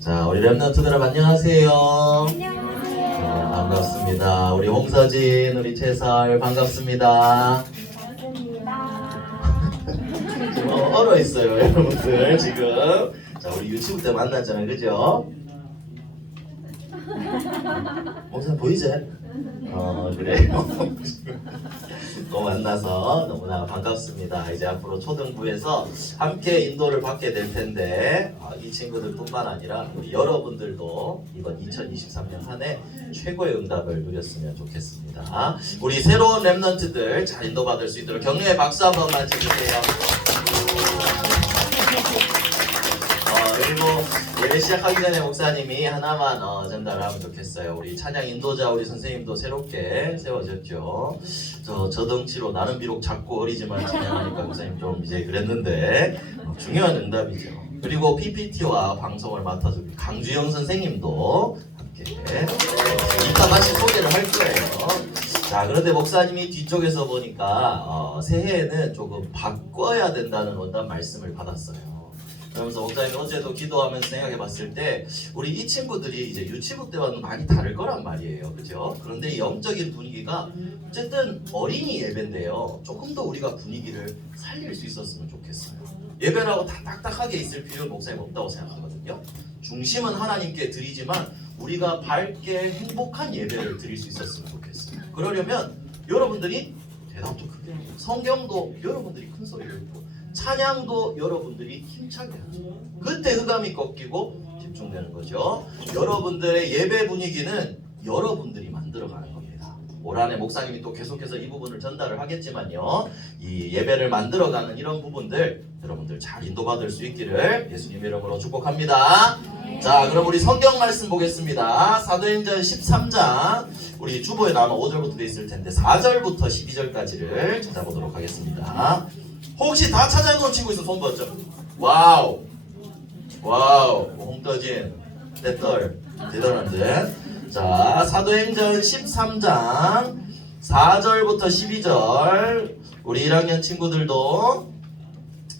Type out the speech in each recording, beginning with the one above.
자, 우리 랩런트들 안녕하세요. 안녕하세요. 반갑습니다. 우리 홍서진, 우리 최설 반갑습니다. 지금 얼어 있어요, 여러분들 지금. 자, 우리 유치부 때 만났잖아요, 그죠? 목사님 보이지? 그래요. 또 만나서 너무나 반갑습니다. 이제 앞으로 초등부에서 함께 인도를 받게 될 텐데 이 친구들뿐만 아니라 우리 여러분들도 이번 2023년 한 해 최고의 응답을 누렸으면 좋겠습니다. 우리 새로운 랩런트들 잘 인도받을 수 있도록 격려의 박수 한 번만 쳐주세요. 그리고 예배 시작하기 전에 목사님이 하나만 전달을 하면 좋겠어요. 우리 찬양 인도자 우리 선생님도 새롭게 세워졌죠. 저 덩치로 나는 비록 작고 어리지만 찬양하니까 목사님 좀 이제 그랬는데 중요한 응답이죠. 그리고 PPT와 방송을 맡아준 강주영 선생님도 함께 이따 다시 소개를 할 거예요. 자, 그런데 목사님이 뒤쪽에서 보니까 새해에는 조금 바꿔야 된다는 원단 말씀을 받았어요. 그러면서 목사님이 어제도 기도하면서 생각해 봤을 때 우리 이 친구들이 이제 유치부 때와는 많이 다를 거란 말이에요. 그죠? 그런데 이 영적인 분위기가 어쨌든 어린이 예배인데요. 조금 더 우리가 분위기를 살릴 수 있었으면 좋겠어요. 예배라고 다 딱딱하게 있을 필요는 목사님 없다고 생각하거든요. 중심은 하나님께 드리지만 우리가 밝게 행복한 예배를 드릴 수 있었으면 좋겠어요. 그러려면 여러분들이 대답도 크게 하고 성경도 여러분들이 큰 소리를 듣고 찬양도 여러분들이 힘차게 하죠. 그때 흑암이 꺾이고 집중되는 거죠. 여러분들의 예배 분위기는 여러분들이 만들어가는 겁니다. 올 한해 목사님이 또 계속해서 이 부분을 전달을 하겠지만요. 이 예배를 만들어가는 이런 부분들 여러분들 잘 인도받을 수 있기를 예수님 이름으로 축복합니다. 자, 그럼 우리 성경 말씀 보겠습니다. 사도행전 13장 우리 주보에 아마 5절부터 돼 있을 텐데 4절부터 12절까지를 찾아보도록 하겠습니다. 혹시 다 찾아놓은 친구 있으면 손 벌죠? 와우, 홍떠진, 떼떨 대단한데. 자, 사도행전 13장 4절부터 12절 우리 1학년 친구들도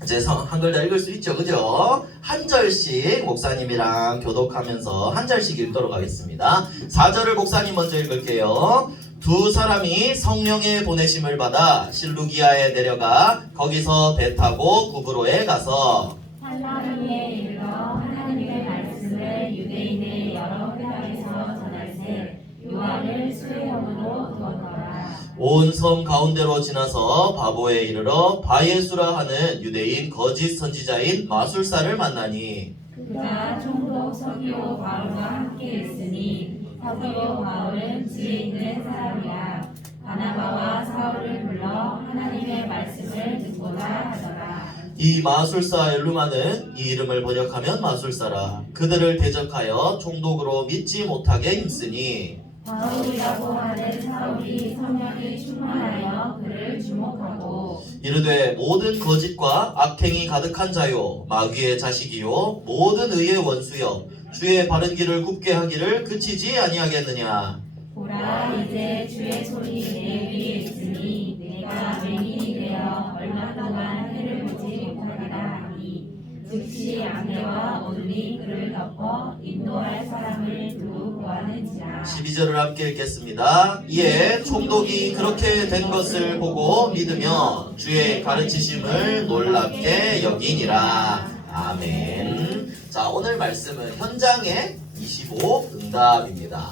이제 한글 다 읽을 수 있죠, 그죠? 한 절씩 목사님이랑 교독하면서 한 절씩 읽도록 하겠습니다. 4절을 목사님 먼저 읽을게요. 두 사람이 성령의 보내심을 받아 실루기아에 내려가 거기서 배 타고 구브로에 가서 하나님에 이르러 하나님의 말씀을 유대인의 여러 회당에서 전할세 요한을 수레형으로 두었더라. 온 섬 가운데로 지나서 바보에 이르러 바예수라 하는 유대인 거짓 선지자인 마술사를 만나니 그가 총독 서기오 바울과 함께 있으니 서기오 바울은 지혜 있는 사람이라. 바나바와 사울을 불러 하나님의 말씀을 듣고자 하더라. 이 마술사 엘루마는 이 이름을 번역하면 마술사라. 그들을 대적하여 총독으로 믿지 못하게 힘쓰니 바울이라고 하는 사울이 성령이 충만하여 그를 주목하고 이르되 모든 거짓과 악행이 가득한 자요 마귀의 자식이요 모든 의의 원수여 주의 바른 길을 굽게 하기를 그치지 아니하겠느냐. 보라 이제 주의 손이 내 위에 있으니 내가 맹인이 되어 얼마 동안 해를 보지 못하리라 하니 즉시 안개와 어둠이 그를 덮어 인도할 사람을 두루 구하는지라. 12절을 함께 읽겠습니다. 이에 총독이 그렇게 된 것을 보고 믿으며 주의 가르치심을 놀랍게 여기니라. 아멘. 자, 오늘 말씀은 현장의 25 응답입니다.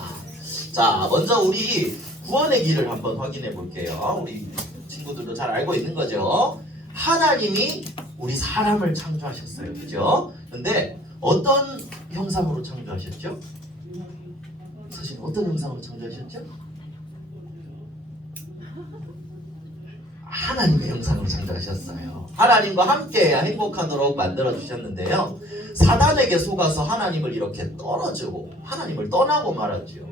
자, 먼저 우리 구원의 길을 한번 확인해 볼게요. 우리 친구들도 잘 알고 있는 거죠. 하나님이 우리 사람을 창조하셨어요. 그죠? 근데 어떤 형상으로 창조하셨죠? 사실 어떤 형상으로 창조하셨죠? 하나님의 형상으로 창조하셨어요. 하나님과 함께해야 행복하도록 만들어주셨는데요. 사단에게 속아서 하나님을 이렇게 떨어지고 하나님을 떠나고 말았죠.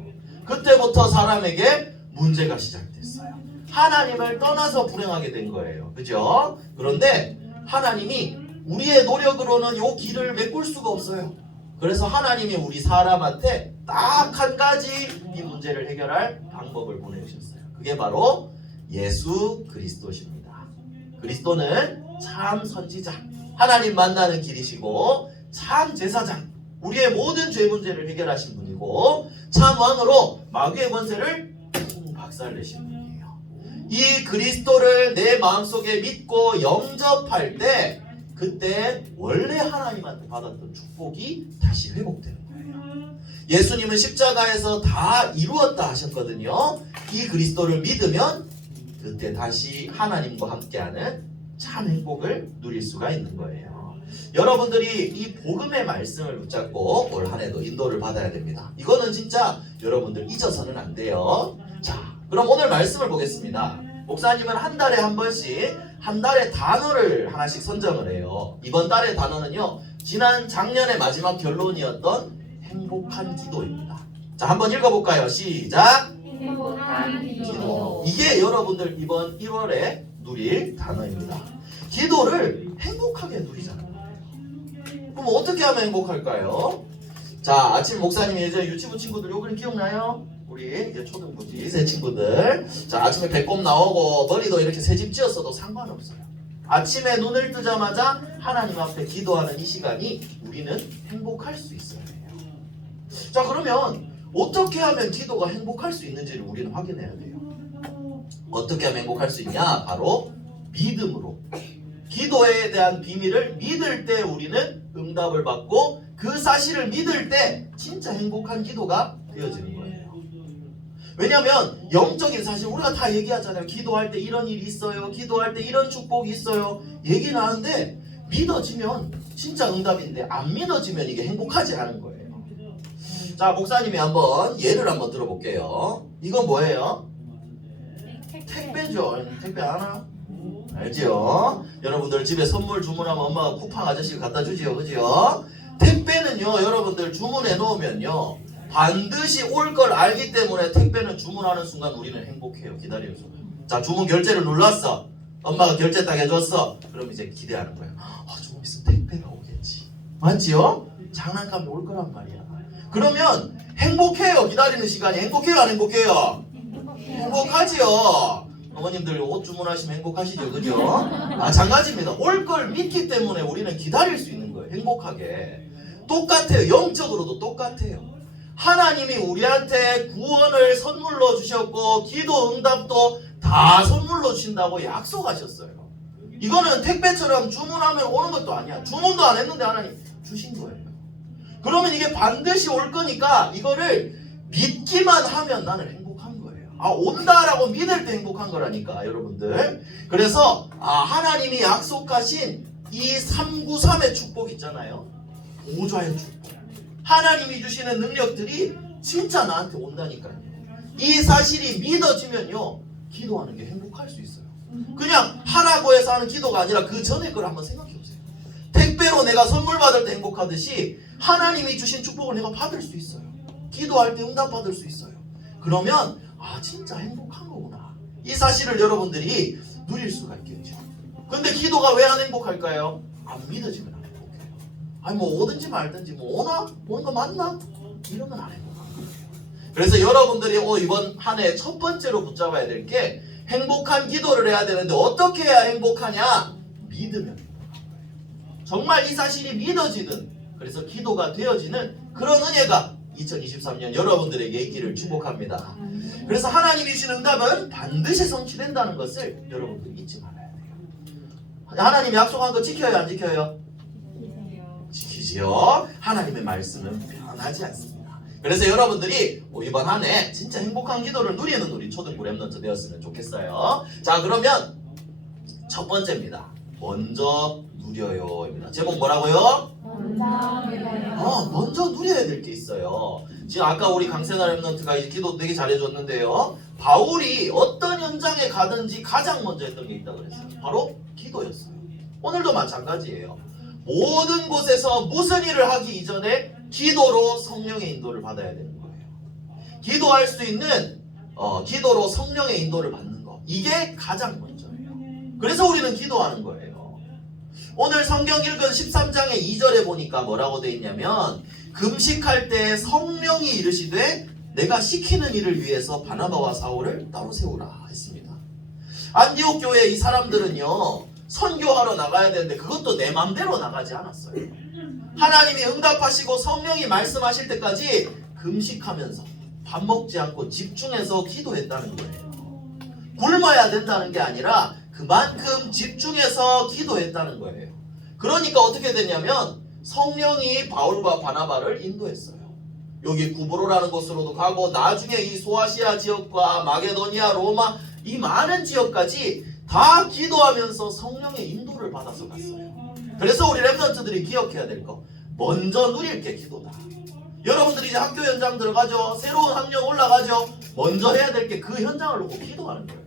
그때부터 사람에게 문제가 시작됐어요. 하나님을 떠나서 불행하게 된 거예요. 그죠? 그런데 하나님이 우리의 노력으로는 이 길을 메꿀 수가 없어요. 그래서 하나님이 우리 사람한테 딱 한 가지 이 문제를 해결할 방법을 보내주셨어요. 그게 바로 예수 그리스도십니다. 그리스도는 참 선지자, 하나님 만나는 길이시고 참 제사장, 우리의 모든 죄 문제를 해결하신 분이고 참 왕으로 마귀의 권세를 박살내신 분이에요. 이 그리스도를 내 마음속에 믿고 영접할 때 그때 원래 하나님한테 받았던 축복이 다시 회복되는 거예요. 예수님은 십자가에서 다 이루었다 하셨거든요. 이 그리스도를 믿으면 그때 다시 하나님과 함께하는 참 행복을 누릴 수가 있는 거예요. 여러분들이 이 복음의 말씀을 붙잡고 올 한 해도 인도를 받아야 됩니다. 이거는 진짜 여러분들 잊어서는 안 돼요. 자, 그럼 오늘 말씀을 보겠습니다. 목사님은 한 달에 한 번씩 한 달의 단어를 하나씩 선정을 해요. 이번 달의 단어는요, 작년의 마지막 결론이었던 행복한 기도입니다. 자, 한번 읽어볼까요? 시작! 행복한 기도. 이게 여러분들 이번 1월에 누릴 단어입니다. 기도를 행복하게 누리잖아요. 그럼 어떻게 하면 행복할까요? 자, 아침 목사님이 예전에 유치부 친구들 요 그림 기억나요? 우리 이제 초등부지 새 친구들. 자, 아침에 배꼽 나오고 머리도 이렇게 새집 지었어도 상관없어요. 아침에 눈을 뜨자마자 하나님 앞에 기도하는 이 시간이 우리는 행복할 수 있어야 해요. 자, 그러면 어떻게 하면 기도가 행복할 수 있는지를 우리는 확인해야 돼요. 어떻게 하면 행복할 수 있냐? 바로 믿음으로. 기도에 대한 비밀을 믿을 때 우리는 응답을 받고 그 사실을 믿을 때 진짜 행복한 기도가 되어지는 거예요. 왜냐하면 영적인 사실 우리가 다 얘기하잖아요. 기도할 때 이런 일이 있어요. 기도할 때 이런 축복이 있어요. 얘기는 하는데 믿어지면 진짜 응답인데 안 믿어지면 이게 행복하지 않은 거예요. 자, 목사님이 한번 예를 한번 들어볼게요. 이건 뭐예요? 택배죠. 택배 아나? 알지요? 여러분들 집에 선물 주문하면 엄마가 쿠팡 아저씨가 갖다 주지요. 그지요? 택배는요, 여러분들 주문해 놓으면요 반드시 올 걸 알기 때문에 택배는 주문하는 순간 우리는 행복해요. 기다리는 순간. 자, 주문 결제를 눌렀어. 엄마가 결제 딱 해줬어. 그럼 이제 기대하는 거예요. 좀 있으면 택배가 오겠지. 맞지요? 장난감이 올 거란 말이야. 그러면 행복해요. 기다리는 시간이. 행복해요? 안 행복해요? 행복하지요. 어머님들 옷 주문하시면 행복하시죠? 그죠? 마찬가지입니다. 올 걸 믿기 때문에 우리는 기다릴 수 있는 거예요. 행복하게. 똑같아요. 영적으로도 똑같아요. 하나님이 우리한테 구원을 선물로 주셨고 기도 응답도 다 선물로 주신다고 약속하셨어요. 이거는 택배처럼 주문하면 오는 것도 아니야. 주문도 안 했는데 하나님 주신 거예요. 그러면 이게 반드시 올 거니까 이거를 믿기만 하면 나는 행복한 거예요. 온다라고 믿을 때 행복한 거라니까 여러분들. 그래서 하나님이 약속하신 이 393의 축복 있잖아요. 보좌의 축복. 하나님이 주시는 능력들이 진짜 나한테 온다니까요. 이 사실이 믿어지면요 기도하는 게 행복할 수 있어요. 그냥 하라고 해서 하는 기도가 아니라 그 전에 걸 한번 생각해 보세요. 택배로 내가 선물 받을 때 행복하듯이 하나님이 주신 축복을 내가 받을 수 있어요. 기도할 때 응답 받을 수 있어요. 그러면 진짜 행복한 거구나. 이 사실을 여러분들이 누릴 수가 있겠죠. 근데 기도가 왜 안 행복할까요? 안 믿어지면 안 행복해요. 뭐 오든지 말든지 뭐 오나? 오는 거 맞나? 이러면 안 행복한 거예요. 그래서 여러분들이 이번 한 해 첫 번째로 붙잡아야 될 게 행복한 기도를 해야 되는데 어떻게 해야 행복하냐? 믿으면 행복한 거예요. 정말 이 사실이 믿어지는, 그래서 기도가 되어지는 그런 은혜가 2023년 여러분들에게 있기를 축복합니다. 그래서 하나님이 주신 응답은 반드시 성취된다는 것을 여러분들이 잊지 말아야 돼요. 하나님이 약속한 거 지켜요, 안 지켜요? 지키지요. 하나님의 말씀은 변하지 않습니다. 그래서 여러분들이 이번 한 해 진짜 행복한 기도를 누리는 우리 초등부 랩런트 되었으면 좋겠어요. 자, 그러면 첫 번째입니다. 먼저 누려요입니다. 제목 뭐라고요? 먼저 누려야 될 게 있어요. 지금 아까 우리 강세나 랩런트가 이제 기도 되게 잘해줬는데요. 바울이 어떤 현장에 가든지 가장 먼저 했던 게 있다고 그랬어요. 바로 기도였어요. 오늘도 마찬가지예요. 모든 곳에서 무슨 일을 하기 이전에 기도로 성령의 인도를 받아야 되는 거예요. 기도할 수 있는 기도로 성령의 인도를 받는 거, 이게 가장 먼저예요. 그래서 우리는 기도하는 거예요. 오늘 성경 읽은 13장의 2절에 보니까 뭐라고 돼 있냐면 금식할 때 성령이 이르시되 내가 시키는 일을 위해서 바나바와 사울을 따로 세우라 했습니다. 안디옥 교회 이 사람들은요 선교하러 나가야 되는데 그것도 내 맘대로 나가지 않았어요. 하나님이 응답하시고 성령이 말씀하실 때까지 금식하면서 밥 먹지 않고 집중해서 기도했다는 거예요. 굶어야 된다는 게 아니라 그만큼 집중해서 기도했다는 거예요. 그러니까 어떻게 됐냐면 성령이 바울과 바나바를 인도했어요. 여기 구브로라는 곳으로도 가고 나중에 이 소아시아 지역과 마게도니아, 로마 이 많은 지역까지 다 기도하면서 성령의 인도를 받아서 갔어요. 그래서 우리 랩런트들이 기억해야 될 거, 먼저 누릴 게 기도다. 여러분들이 이제 학교 현장 들어가죠. 새로운 학년 올라가죠. 먼저 해야 될 게 그 현장을 놓고 기도하는 거예요.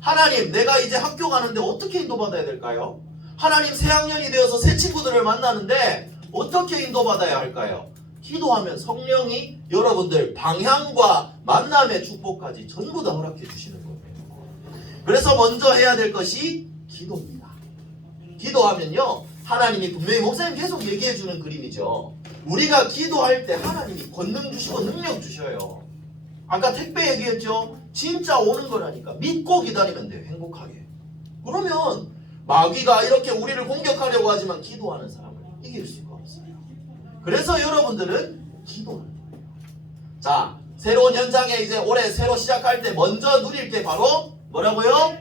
하나님, 내가 이제 학교 가는데 어떻게 인도받아야 될까요? 하나님, 새 학년이 되어서 새 친구들을 만나는데 어떻게 인도받아야 할까요? 기도하면 성령이 여러분들 방향과 만남의 축복까지 전부 다 허락해 주시는 거예요. 그래서 먼저 해야 될 것이 기도입니다. 기도하면요, 하나님이 분명히 목사님 계속 얘기해 주는 그림이죠. 우리가 기도할 때 하나님이 권능 주시고 능력 주셔요. 아까 택배 얘기했죠. 진짜 오는 거라니까. 믿고 기다리면 돼요. 행복하게. 그러면 마귀가 이렇게 우리를 공격하려고 하지만 기도하는 사람을 이길 수가 없어요. 그래서 여러분들은 기도하는 거예요. 자, 새로운 현장에 이제 올해 새로 시작할 때 먼저 누릴 게 바로 뭐라고요?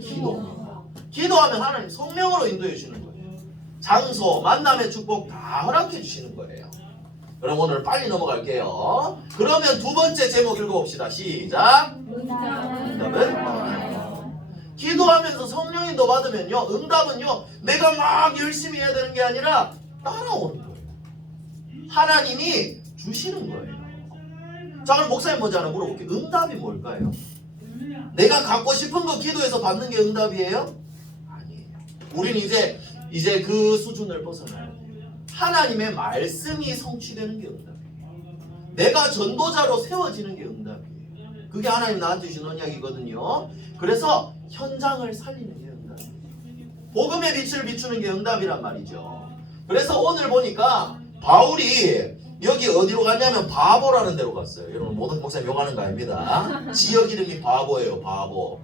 기도입니다. 기도하면 하나님 성령으로 인도해 주시는 거예요. 장소, 만남의 축복 다 허락해 주시는 거예요. 그럼 오늘 빨리 넘어갈게요. 그러면 두 번째 제목 읽어봅시다. 시작. 응답은 기도하면서 성령 인도 받으면요, 응답은요 내가 막 열심히 해야 되는 게 아니라 따라오는 거예요. 하나님이 주시는 거예요. 자, 그럼 목사님 먼저 하나 물어볼게요. 응답이 뭘까요? 내가 갖고 싶은 거 기도해서 받는 게 응답이에요? 아니에요. 우린 이제 그 수준을 벗어나야 돼요. 하나님의 말씀이 성취되는 게 응답이에요. 내가 전도자로 세워지는 게 응답이에요. 그게 하나님 나한테 주신 언약이거든요. 그래서 현장을 살리는 게 응답이에요. 복음의 빛을 비추는 게 응답이란 말이죠. 그래서 오늘 보니까 바울이 여기 어디로 갔냐면 바보라는 데로 갔어요. 여러분 모든 목사님 욕하는 거 아닙니다. 지역 이름이 바보예요. 바보.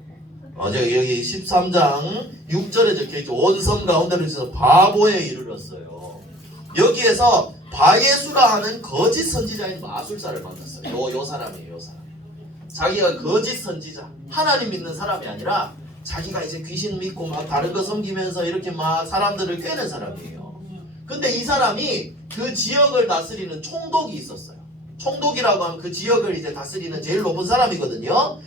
여기 13장 6절에 적혀있죠. 온 섬 가운데로 있어서 바보에 이르렀어요. 여기에서 바예수라 하는 거짓 선지자인 마술사를 만났어요. 요 사람이에요. 요 사람. 자기가 거짓 선지자, 하나님 믿는 사람이 아니라 자기가 이제 귀신 믿고 막 다른 거 섬기면서 이렇게 막 사람들을 꿰는 사람이에요. 근데 이 사람이 그 지역을 다스리는 총독이 있었어요. 총독이라고 하면 그 지역을 이제 다스리는 제일 높은 사람이거든요.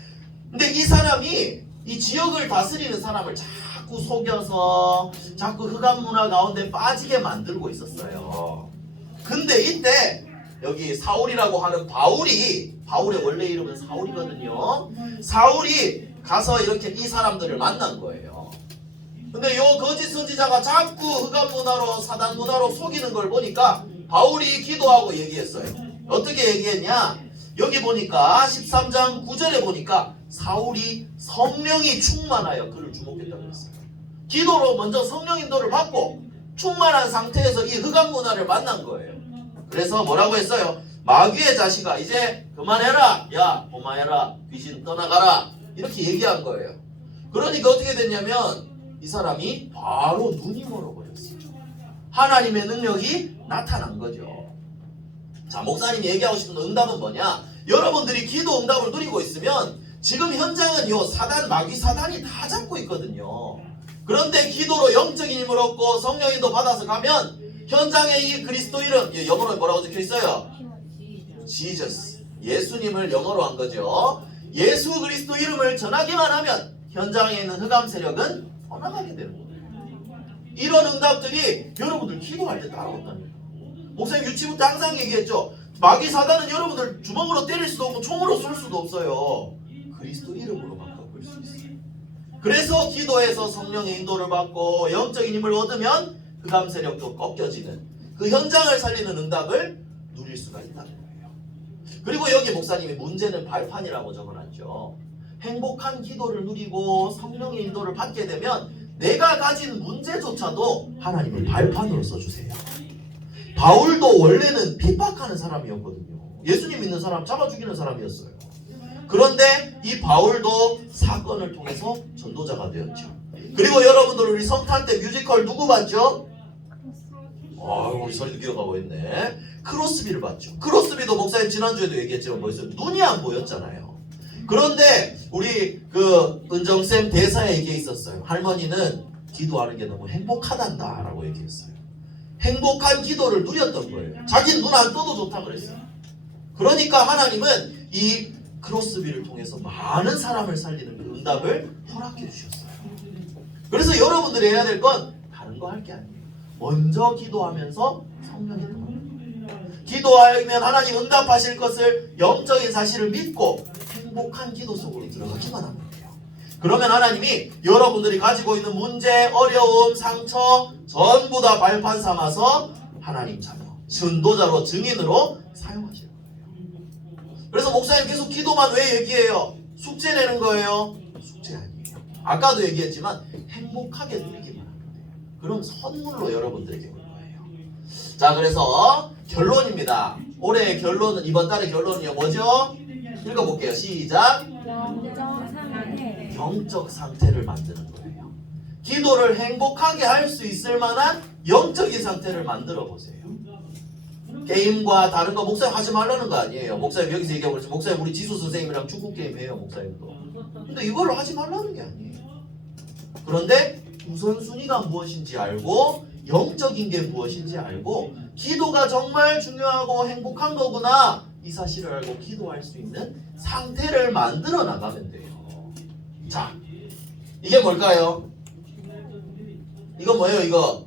근데 이 사람이 이 지역을 다스리는 사람을 자꾸 속여서 자꾸 흑암 문화 가운데 빠지게 만들고 있었어요. 근데 이때 여기 사울이라고 하는 바울의 원래 이름은 사울이거든요. 사울이 가서 이렇게 이 사람들을 만난 거예요. 근데 요 거짓 선지자가 자꾸 흑암 문화로 사단 문화로 속이는 걸 보니까 바울이 기도하고 얘기했어요. 어떻게 얘기했냐? 여기 보니까 13장 9절에 보니까 사울이 성령이 충만하여 그를 주목했다고 했어요. 기도로 먼저 성령 인도를 받고 충만한 상태에서 이 흑암 문화를 만난 거예요. 그래서 뭐라고 했어요? 마귀의 자식아, 이제 그만해라. 야, 그만해라. 귀신 떠나가라. 이렇게 얘기한 거예요. 그러니까 어떻게 됐냐면 이 사람이 바로 눈이 멀어버렸어요. 하나님의 능력이 나타난 거죠. 자, 목사님이 얘기하고 싶은 응답은 뭐냐? 여러분들이 기도 응답을 누리고 있으면 지금 현장은요, 마귀 사단이 다 잡고 있거든요. 그런데 기도로 영적인 힘을 얻고 성령인도 받아서 가면 현장에 이 그리스도 이름, 영어로 뭐라고 적혀 있어요? Jesus. 예수님을 영어로 한 거죠. 예수 그리스도 이름을 전하기만 하면 현장에 있는 흑암 세력은 떠나가게 되는 거예요. 이런 응답들이 여러분들 기도할 때 따라온다는 거예요. 목사님 유치부 때 항상 얘기했죠. 마귀 사단은 여러분들 주먹으로 때릴 수도 없고 총으로 쏠 수도 없어요. 그리스도 이름으로만 꺾을 수 있어요. 그래서 기도해서 성령의 인도를 받고 영적인 힘을 얻으면 흑암 세력도 꺾여지는 그 현장을 살리는 응답을 누릴 수가 있다는 거예요. 그리고 여기 목사님이 문제는 발판이라고 적어놨죠. 행복한 기도를 누리고 성령의 인도를 받게 되면 내가 가진 문제조차도 하나님을 발판으로 써주세요. 바울도 원래는 핍박하는 사람이었거든요. 예수님 믿는 사람 잡아 죽이는 사람이었어요. 그런데 이 바울도 사건을 통해서 전도자가 되었죠. 그리고 여러분들 우리 성탄 때 뮤지컬 누구 봤죠? 우리 소리도 기억하고 있네. 크로스비를 봤죠. 크로스비도 목사님 지난주에도 얘기했지만 뭐였어요? 눈이 안 보였잖아요. 그런데 우리 그 은정쌤 대사에 얘기해 있었어요. 할머니는 기도하는 게 너무 행복하단다 라고 얘기했어요. 행복한 기도를 누렸던 거예요. 자기는 눈 안 떠도 좋다 그랬어요. 그러니까 하나님은 이 크로스비를 통해서 많은 사람을 살리는 그 응답을 허락해 주셨어요. 그래서 여러분들이 해야 될 건 다른 거 할 게 아니에요. 먼저 기도하면서 성령이 통합니다. 기도하면 하나님 응답하실 것을 영적인 사실을 믿고 행복한 기도 속으로 들어가기만 하면 돼요. 그러면 하나님이 여러분들이 가지고 있는 문제, 어려움, 상처 전부 다 발판 삼아서 하나님 자녀, 전도자로 증인으로 사용하실 거예요. 그래서 목사님 계속 기도만 왜 얘기해요? 숙제 내는 거예요? 숙제 아니에요. 아까도 얘기했지만 행복하게 누리기만 하면 돼요. 그럼 선물로 여러분들에게 올 거예요. 자, 그래서 결론입니다. 올해의 결론은, 이번 달의 결론이요 뭐죠? 읽어볼게요. 시작. 영적 상태를 만드는 거예요. 기도를 행복하게 할 수 있을 만한 영적인 상태를 만들어 보세요. 게임과 다른 거 목사님 하지 말라는 거 아니에요. 목사님 여기서 얘기하고 그랬지. 목사님 우리 지수 선생님이랑 축구 게임 해요. 목사님도. 근데 이걸로 하지 말라는 게 아니에요. 그런데 우선순위가 무엇인지 알고 영적인 게 무엇인지 알고 기도가 정말 중요하고 행복한 거구나 이 사실을 알고 기도할 수 있는 상태를 만들어 나가면 돼요. 자, 이게 뭘까요? 이거 뭐예요? 이거?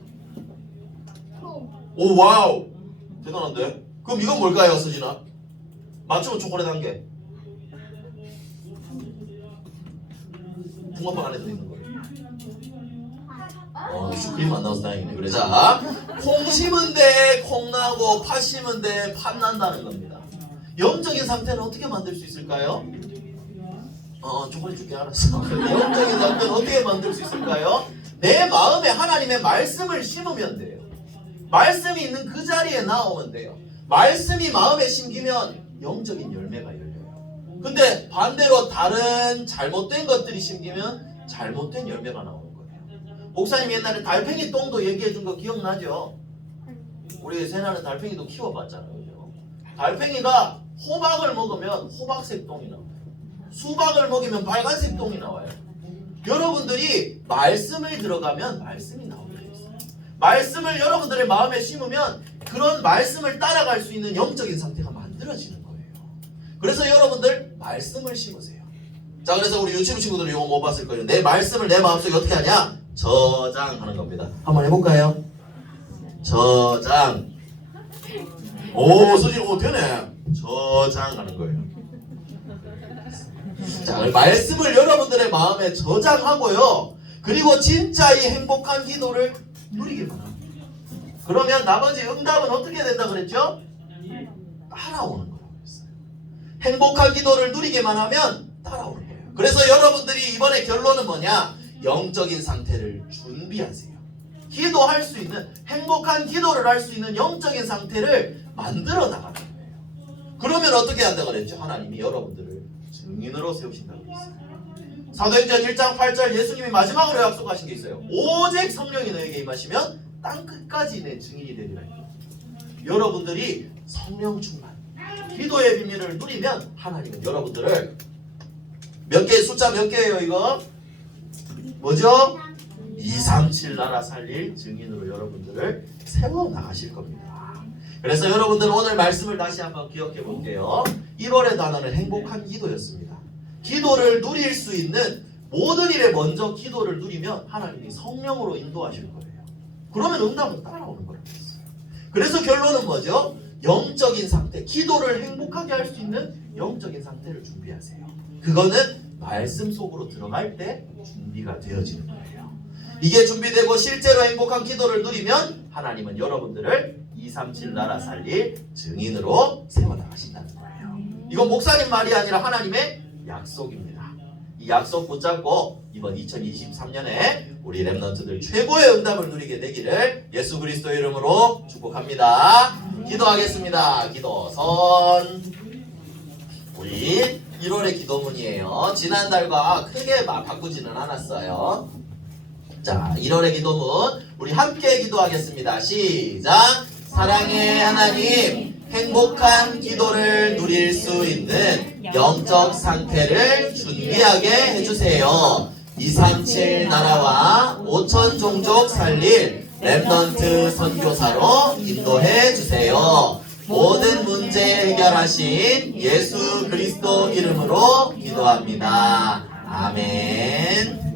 오, 와우, 대단한데? 그럼 이건 뭘까요, 수진아? 맞추면 초콜릿 한 개. 붕어빵 안에 들어있는 거예요. 슈크림 안 나와서 다행이네. 그래, 자, 콩 심은 데 콩 나고 팥 심은 데 팥 난다는 겁니다. 영적인 상태는 어떻게 만들 수 있을까요? 초콜릿 줄게, 알았어. 영적인 상태는 어떻게 만들 수 있을까요? 내 마음에 하나님의 말씀을 심으면 돼요. 말씀이 있는 그 자리에 나오면 돼요. 말씀이 마음에 심기면 영적인 열매가 열려요. 근데 반대로 다른 잘못된 것들이 심기면 잘못된 열매가 나오는 거예요. 목사님 옛날에 달팽이 똥도 얘기해 준 거 기억나죠? 우리 세나는 달팽이도 키워봤잖아요. 그죠? 달팽이가 호박을 먹으면 호박색 똥이 나와요. 수박을 먹이면 빨간색 똥이 나와요. 여러분들이 말씀을 들어가면 말씀이 나오게 돼 있어요. 말씀을 여러분들의 마음에 심으면 그런 말씀을 따라갈 수 있는 영적인 상태가 만들어지는 거예요. 그래서 여러분들 말씀을 심으세요. 자, 그래서 우리 유치부 친구들은 이거 못 봤을 거예요. 내 말씀을 내 마음속에 어떻게 하냐? 저장하는 겁니다. 한번 해볼까요? 저장. 오, 수진, 오, 되네. 저장하는 거예요. 자, 말씀을 여러분들의 마음에 저장하고요. 그리고 진짜 이 행복한 기도를 누리기만 합니다. 그러면 나머지 응답은 어떻게 된다 그랬죠? 따라오는 거라고 했어요. 행복한 기도를 누리기만 하면 따라오는 거예요. 그래서 여러분들이 이번에 결론은 뭐냐? 영적인 상태를 준비하세요. 기도할 수 있는, 행복한 기도를 할 수 있는 영적인 상태를 만들어 나가는 거예요. 그러면 어떻게 한다 그랬죠? 하나님이 여러분들을 증인으로 세우신다고 했어요. 사도행전 1장 8절 예수님이 마지막으로 약속하신 게 있어요. 오직 성령이 너에게 임하시면 땅끝까지 내 증인이 되리라. 여러분들이 성령 충만, 기도의 비밀을 누리면 하나님은 여러분들을 몇 개, 숫자 몇 개예요 이거? 뭐죠? 237 나라 살릴 증인으로 여러분들을 세워나가실 겁니다. 그래서 여러분들 오늘 말씀을 다시 한번 기억해 볼게요. 1월의 단어는 행복한 기도였습니다. 기도를 누릴 수 있는 모든 일에 먼저 기도를 누리면 하나님이 성령으로 인도하실 거예요. 그러면 응답은 따라오는 거라고 했어요. 그래서 결론은 뭐죠? 영적인 상태, 기도를 행복하게 할 수 있는 영적인 상태를 준비하세요. 그거는 말씀 속으로 들어갈 때 준비가 되어지는 거예요. 이게 준비되고 실제로 행복한 기도를 누리면 하나님은 여러분들을 237 나라 살릴 증인으로 세워나가신다는 거예요. 이건 목사님 말이 아니라 하나님의 약속입니다. 이 약속 붙잡고 이번 2023년에 우리 렘넌트들 최고의 응답을 누리게 되기를 예수 그리스도의 이름으로 축복합니다. 기도하겠습니다. 기도선. 우리 1월의 기도문이에요. 지난달과 크게 바꾸지는 않았어요. 자, 1월의 기도문 우리 함께 기도하겠습니다. 시작. 사랑의 하나님, 행복한 기도를 누릴 수 있는 영적 상태를 준비하게 해주세요. 237 나라와 5천 종족 살릴 렘넌트 선교사로 인도해 주세요. 모든 문제 해결하신 예수 그리스도 이름으로 기도합니다. 아멘.